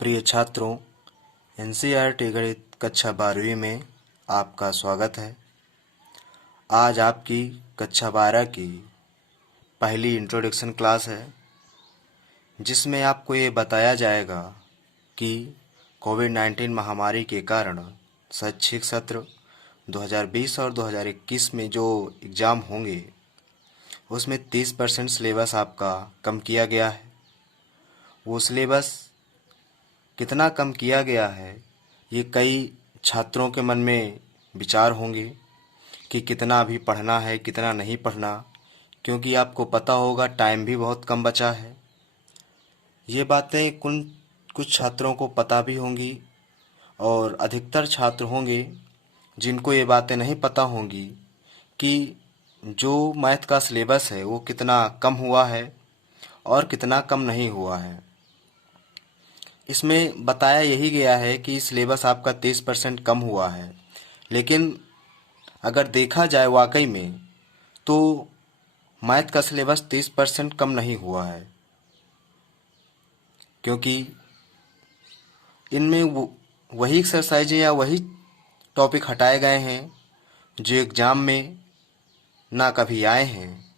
प्रिय छात्रों, एनसीईआरटी गणित कक्षा 12वीं में आपका स्वागत है। आज आपकी कक्षा 12 की पहली इंट्रोडक्शन क्लास है, जिसमें आपको ये बताया जाएगा कि कोविड-19 महामारी के कारण शैक्षिक सत्र 2020 और 2021 में जो एग्ज़ाम होंगे, उसमें 30% सिलेबस आपका कम किया गया है। वो सिलेबस कितना कम किया गया है, ये कई छात्रों के मन में विचार होंगे कि कितना अभी पढ़ना है, कितना नहीं पढ़ना, क्योंकि आपको पता होगा टाइम भी बहुत कम बचा है। ये बातें कुछ छात्रों को पता भी होंगी और अधिकतर छात्र होंगे जिनको ये बातें नहीं पता होंगी कि जो मैथ का सिलेबस है वो कितना कम हुआ है और कितना कम नहीं हुआ है। इसमें बताया यही गया है कि सिलेबस आपका 30% कम हुआ है, लेकिन अगर देखा जाए वाकई में तो मैथ का सिलेबस 30% कम नहीं हुआ है, क्योंकि इनमें वही एक्सरसाइजें या वही टॉपिक हटाए गए हैं जो एग्ज़ाम में ना कभी आए हैं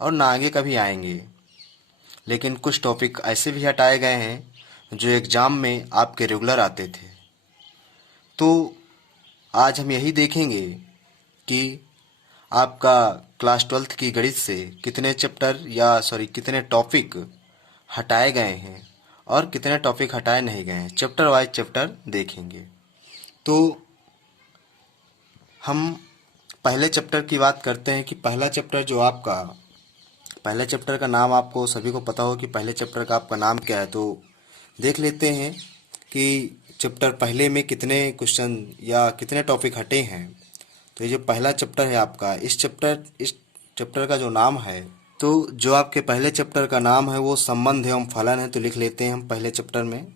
और ना आगे कभी आएंगे। लेकिन कुछ टॉपिक ऐसे भी हटाए गए हैं जो एग्ज़ाम में आपके रेगुलर आते थे। तो आज हम यही देखेंगे कि आपका क्लास 12th की गणित से कितने टॉपिक हटाए गए हैं और कितने टॉपिक हटाए नहीं गए हैं। चैप्टर वाइज चैप्टर देखेंगे। तो हम पहले चैप्टर की बात करते हैं कि पहला चैप्टर का नाम आपको सभी को पता हो कि पहले चैप्टर का आपका नाम क्या है। तो देख लेते हैं कि चैप्टर पहले में कितने क्वेश्चन या कितने टॉपिक हटे हैं। तो ये जो पहला चैप्टर है आपका, इस चैप्टर का जो नाम है, तो जो आपके पहले चैप्टर का नाम है वो संबंध एवं फलन है। तो लिख लेते हैं हम पहले चैप्टर में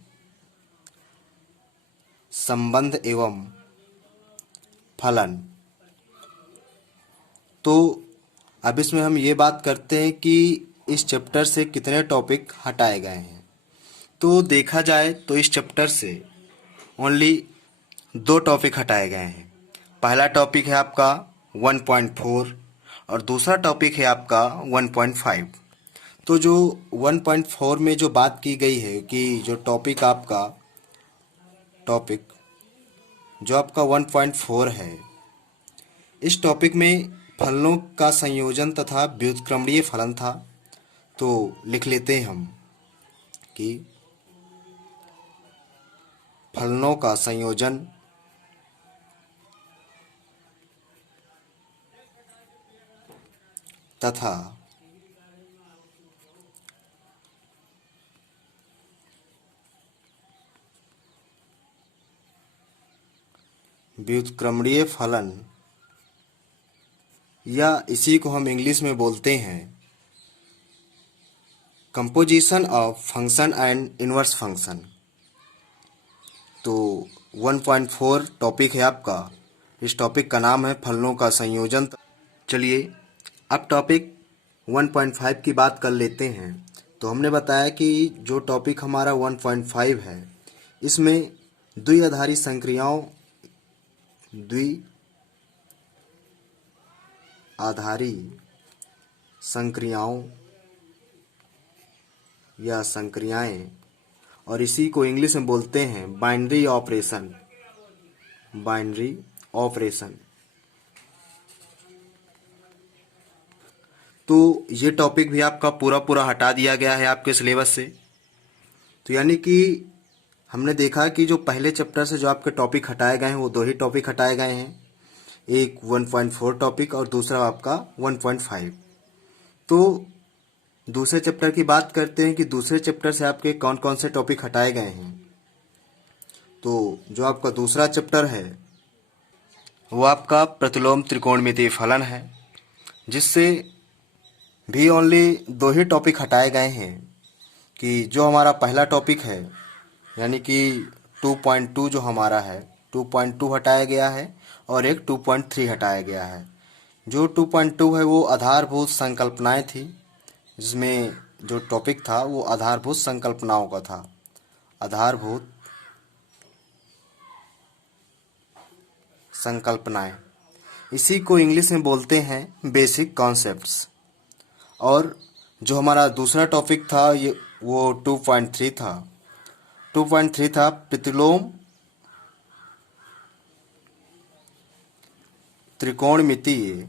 संबंध एवं फलन। तो अब इसमें हम ये बात करते हैं कि इस चैप्टर से कितने टॉपिक हटाए गए हैं। तो देखा जाए तो इस चैप्टर से ओनली 2 टॉपिक हटाए गए हैं। पहला टॉपिक है आपका 1.4 और दूसरा टॉपिक है आपका 1.5। तो जो 1.4 में जो बात की गई है कि जो टॉपिक जो आपका 1.4 है, इस टॉपिक में फलनों का संयोजन तथा व्युत्क्रमणीय फलन था। तो लिख लेते हैं हम कि फलनों का संयोजन तथा व्युत्क्रमणीय फलन, या इसी को हम इंग्लिश में बोलते हैं composition of function and inverse function. तो 1.4 टॉपिक है आपका। इस टॉपिक का नाम है फलनों का संयोजन। चलिए अब टॉपिक 1.5 की बात कर लेते हैं। तो हमने बताया कि जो टॉपिक हमारा 1.5 है, इसमें द्विआधारी संक्रियाओं या संक्रियाएं, और इसी को इंग्लिश में बोलते हैं बाइनरी ऑपरेशन। तो ये टॉपिक भी आपका पूरा हटा दिया गया है आपके सिलेबस से। तो यानी कि हमने देखा कि जो पहले चैप्टर से जो आपके टॉपिक हटाए गए हैं वो 2 ही टॉपिक हटाए गए हैं, एक 1.4 टॉपिक और दूसरा आपका 1.5। तो दूसरे चैप्टर की बात करते हैं कि दूसरे चैप्टर से आपके कौन कौन से टॉपिक हटाए गए हैं। तो जो आपका दूसरा चैप्टर है वो आपका प्रतिलोम त्रिकोणमितीय फलन है, जिससे भी ओनली 2 ही टॉपिक हटाए गए हैं। कि जो हमारा पहला टॉपिक है यानी कि 2.2 जो हमारा है, 2.2 हटाया गया है और एक 2.3 हटाया गया है। जो 2.2 है वो आधारभूत संकल्पनाएं थी, जिसमें जो टॉपिक था वो आधारभूत संकल्पनाओं का था। आधारभूत संकल्पनाएं, इसी को इंग्लिश में बोलते हैं बेसिक कॉन्सेप्ट्स। और जो हमारा दूसरा टॉपिक था ये वो 2.3 था। 2.3 था प्रतिलोम त्रिकोणमितीय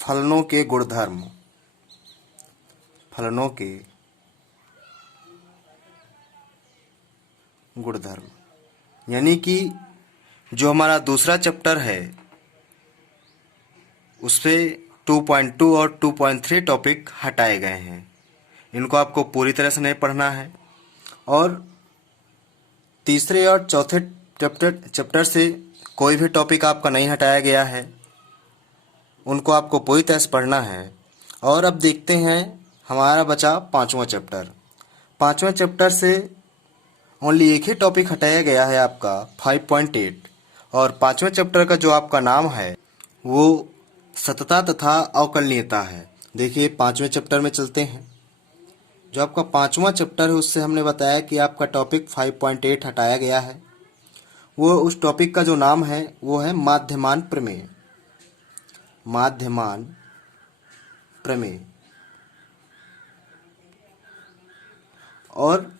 फलनों के गुणधर्म, यानी कि जो हमारा दूसरा चैप्टर है उससे 2.2 और 2.3 टॉपिक हटाए गए हैं। इनको आपको पूरी तरह से नहीं पढ़ना है। और तीसरे और चौथे चैप्टर से कोई भी टॉपिक आपका नहीं हटाया गया है, उनको आपको पूरी तरह से पढ़ना है। और अब देखते हैं हमारा बचा पांचवा चैप्टर। पांचवा चैप्टर से ओनली एक ही टॉपिक हटाया गया है आपका 5.8। और पांचवें चैप्टर का जो आपका नाम है वो सतता तथा अवकलनीयता है। देखिए पांचवें चैप्टर में चलते हैं। जो आपका पांचवा चैप्टर है उससे हमने बताया कि आपका टॉपिक 5.8 हटाया गया है। वो उस टॉपिक का जो नाम है वो है माध्यमान प्रमेय। और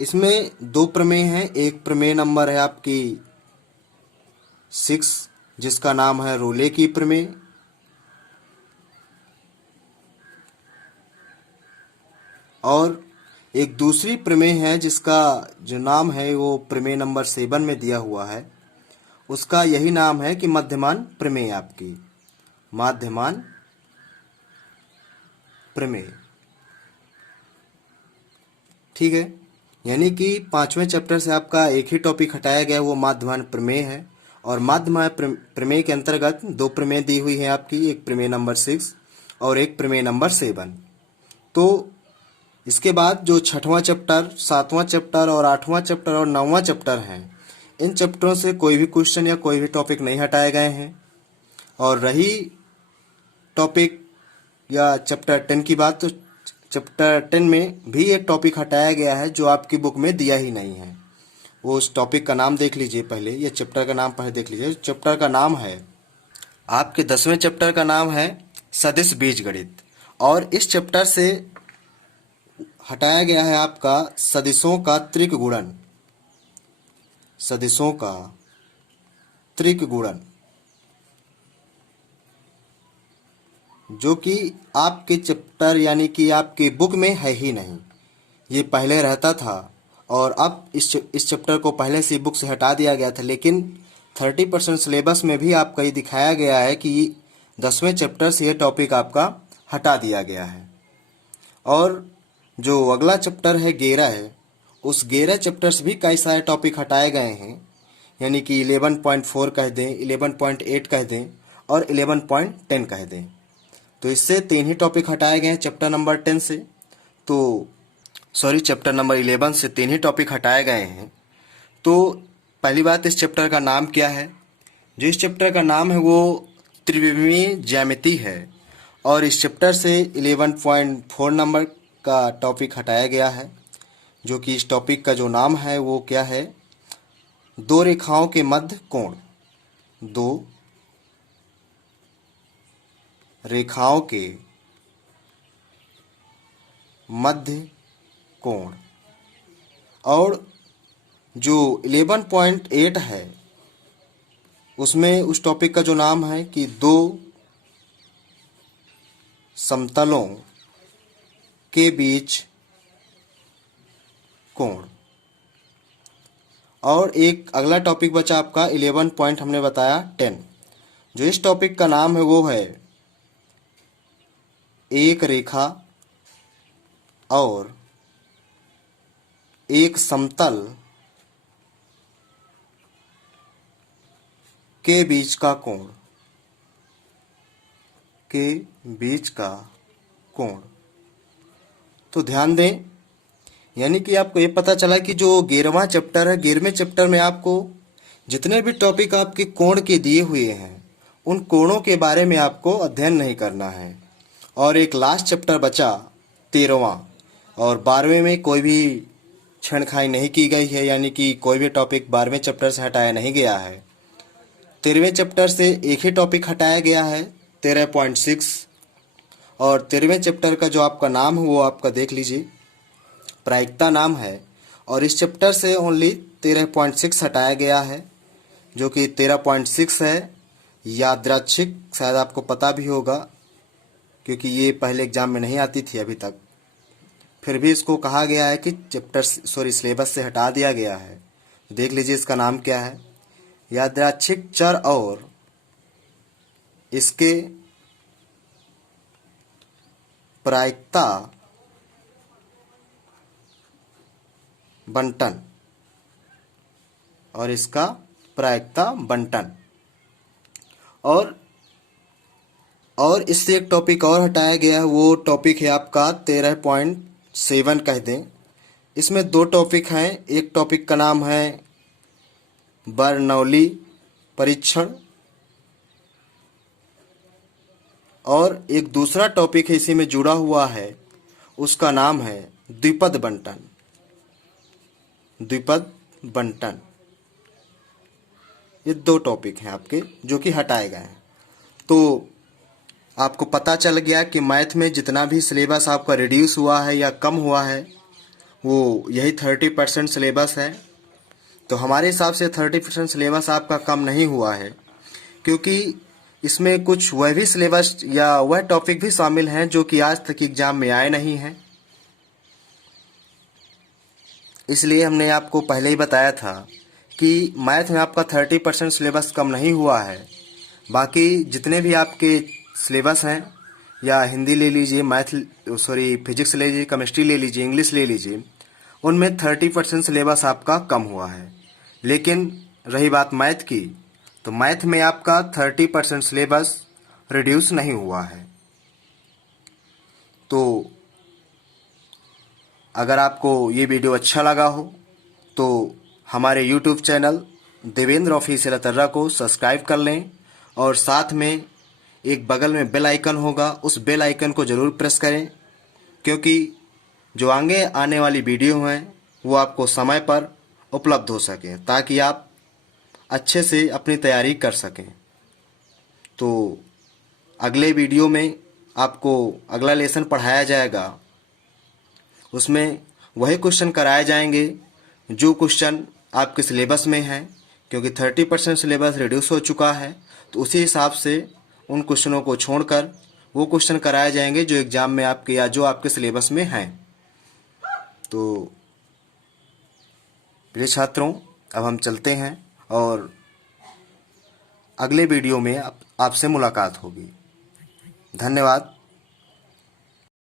इसमें दो प्रमेय हैं। एक प्रमेय नंबर है आपकी 6 जिसका नाम है रोले की प्रमेय, और एक दूसरी प्रमेय है जिसका जो नाम है वो प्रमेय नंबर 7 में दिया हुआ है। उसका यही नाम है कि मध्यमान प्रमेय, आपकी माध्यमान प्रमेय। ठीक है, यानी कि पांचवें चैप्टर से आपका एक ही टॉपिक हटाया गया, वो माध्यमान प्रमेय है। और माध्यमान प्रमेय के अंतर्गत दो प्रमेय दी हुई है आपकी, एक प्रमेय नंबर 6 और एक प्रमेय नंबर 7। तो इसके बाद जो छठवां चैप्टर, सातवां चैप्टर और आठवां चैप्टर और नौवां चैप्टर हैं, इन चैप्टरों से कोई भी क्वेश्चन या कोई भी टॉपिक नहीं हटाए गए हैं। और रही टॉपिक या चैप्टर 10 की बात, तो चैप्टर 10 में भी एक टॉपिक हटाया गया है जो आपकी बुक में दिया ही नहीं है। वो उस टॉपिक का नाम देख लीजिए पहले, ये चैप्टर का नाम पहले देख लीजिए। चैप्टर का नाम है आपके 10वें चैप्टर का नाम है सदिश बीजगणित। और इस चैप्टर से हटाया गया है आपका सदिशों का त्रिक गुणन, जो कि आपके चैप्टर यानी कि आपकी बुक में है ही नहीं। ये पहले रहता था और अब इस चैप्टर को पहले से बुक से हटा दिया गया था, लेकिन 30% सिलेबस में भी आपका ये दिखाया गया है कि 10वें चैप्टर से ये टॉपिक आपका हटा दिया गया है। और जो अगला चैप्टर है 11 है, उस 11 चैप्टर से भी कई सारे टॉपिक हटाए गए हैं, यानी कि 11.4 कह दें, 11.8 कह दें और 11.10 कह दें। तो इससे 3 ही टॉपिक हटाए गए हैं चैप्टर नंबर 10 से। चैप्टर नंबर 11 से 3 ही टॉपिक हटाए गए हैं। तो पहली बात, इस चैप्टर का नाम क्या है? जो इस चैप्टर का नाम है वो त्रिविमीय ज्यामिति है। और इस चैप्टर से 11.4 नंबर का टॉपिक हटाया गया है, जो कि इस टॉपिक का जो नाम है वो क्या है? दो रेखाओं के मध्य कोण। दो रेखाओं के मध्य कोण। और जो 11.8 है उसमें उस टॉपिक का जो नाम है कि दो समतलों के बीच कोण। और एक अगला टॉपिक बचा आपका 11 पॉइंट हमने बताया 10। जो इस टॉपिक का नाम है वो है एक रेखा और एक समतल के बीच का कोण। तो ध्यान दें, यानी कि आपको ये पता चला कि जो 11वां चैप्टर है, 11वें चैप्टर में आपको जितने भी टॉपिक आपके कोण के दिए हुए हैं उन कोणों के बारे में आपको अध्ययन नहीं करना है। और एक लास्ट चैप्टर बचा 13वां, और 12वें में कोई भी छेड़खानी नहीं की गई है, यानी कि कोई भी टॉपिक 12वें चैप्टर से हटाया नहीं गया है। 13वें चैप्टर से एक ही टॉपिक हटाया गया है 13.6, और 13वें चैप्टर का जो आपका नाम है वो आपका देख लीजिए, प्रायिकता नाम है। और इस चैप्टर से ओनली 13.6 हटाया गया है, जो कि 13.6 है यादृच्छिक। शायद आपको पता भी होगा, क्योंकि ये पहले एग्जाम में नहीं आती थी अभी तक। फिर भी इसको कहा गया है कि सिलेबस से हटा दिया गया है। देख लीजिए इसका नाम क्या है, यादृच्छिक चर और इसके प्रायिकता बंटन, और इसका प्रायिकता बंटन। और इससे एक टॉपिक और हटाया गया है, वो टॉपिक है आपका 13.7 कह दें। इसमें दो टॉपिक हैं, एक टॉपिक का नाम है बर्नौली परीक्षण, और एक दूसरा टॉपिक है इसी में जुड़ा हुआ है, उसका नाम है द्विपद बंटन। द्विपद बंटन, ये दो टॉपिक हैं आपके जो कि हटाए गए हैं। तो आपको पता चल गया कि मैथ में जितना भी सिलेबस आपका रिड्यूस हुआ है या कम हुआ है वो यही 30% सिलेबस है। तो हमारे हिसाब से 30% सिलेबस आपका कम नहीं हुआ है, क्योंकि इसमें कुछ वह भी सिलेबस या वह टॉपिक भी शामिल हैं जो कि आज तक एग्जाम में आए नहीं हैं। इसलिए हमने आपको पहले ही बताया था कि मैथ में आपका 30% सिलेबस कम नहीं हुआ है। बाकी जितने भी आपके सिलेबस हैं, या हिंदी ले लीजिए, फिजिक्स ले लीजिए, केमिस्ट्री ले लीजिए, इंग्लिश ले लीजिए, उनमें 30% सिलेबस आपका कम हुआ है। लेकिन रही बात मैथ की, तो मैथ में आपका 30% सिलेबस रिड्यूस नहीं हुआ है। तो अगर आपको ये वीडियो अच्छा लगा हो तो हमारे YouTube channel Devendra official Atarra को सब्सक्राइब कर लें, और साथ में एक बगल में बेल आइकन होगा, उस बेल आइकन को ज़रूर प्रेस करें, क्योंकि जो आगे आने वाली वीडियो हैं वो आपको समय पर उपलब्ध हो सके, ताकि आप अच्छे से अपनी तैयारी कर सकें। तो अगले वीडियो में आपको अगला लेसन पढ़ाया जाएगा, उसमें वही क्वेश्चन कराए जाएंगे जो क्वेश्चन आपके सिलेबस में हैं, क्योंकि 30% सिलेबस रिड्यूस हो चुका है। तो उसी हिसाब से उन क्वेश्चनों को छोड़कर वो क्वेश्चन कराए जाएंगे जो एग्ज़ाम में आपके या जो आपके सिलेबस में हैं। तो प्रिय छात्रों, अब हम चलते हैं और अगले वीडियो में आपसे मुलाकात होगी। धन्यवाद।